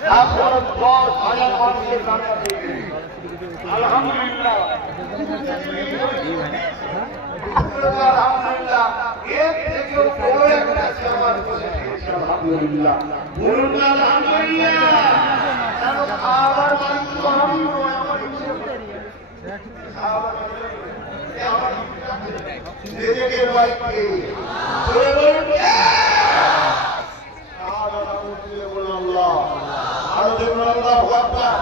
10,000 মানুষের কান্না থেকে আলহামদুলিল্লাহ আলহামদুলিল্লাহ এর থেকেও বড় একটা সেবার আলহামদুলিল্লাহ বলুন আলহামদুলিল্লাহ আবার নিজেকে বাইকে আল্লাহ আরো দেখুন আল্লাহ আকবার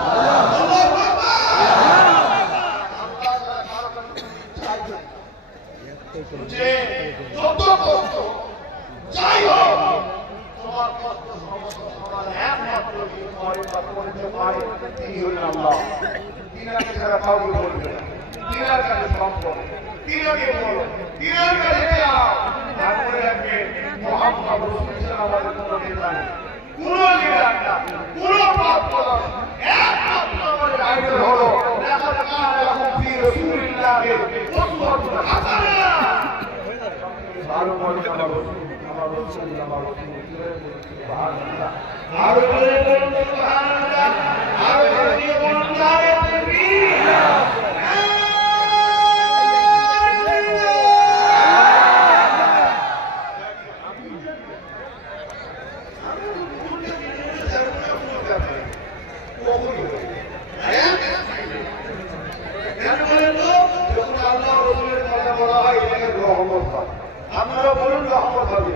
যে যত কষ্ট যাই হোক তোমার কষ্ট সমস্ত সবার একমাত্র করতে পারে তিনি হলেন আল্লাহ। তিনাকে ছাড়া কাউকে বলবে না, তিনার কাছে সম্ভব, তিনাকে বলো, তিনার কাছে যাও। তারপরে রাখবেন মুহাম্মদ রাসূলুল্লাহ আমাদের কোনো নেতা নেই, কোনো লিডার না, কোনো পথ প্রদর্শক, একমাত্র আমাদের আইডল হলো লাকাদ কানা লাকুম ফি রাসূলিল্লাহি উসওয়াতুন হাসানাহ। আরো বলেন আমার রাসূল সুবহানাল্লাহ, আরো বলেন সুবহানাল্লাহ, আরো বলেন নারে তাকবীর। আপনারা বলুন রহমত হবে।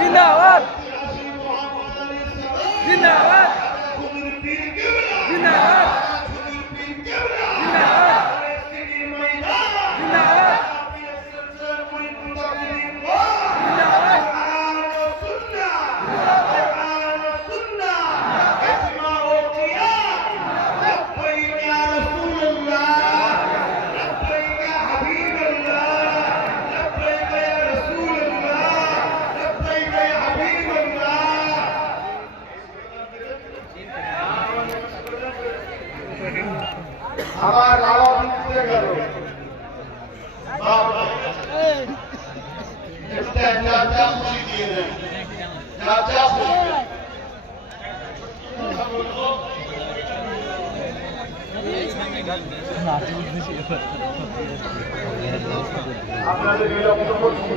জিন্দাবাদ জিন্দাবাদ জিন্দাবাদ আমার আওয়াজ উঠে গেল যা খুশি দিয়ে দেন, যা খুশি আপনাদের বিলম্ব করছি।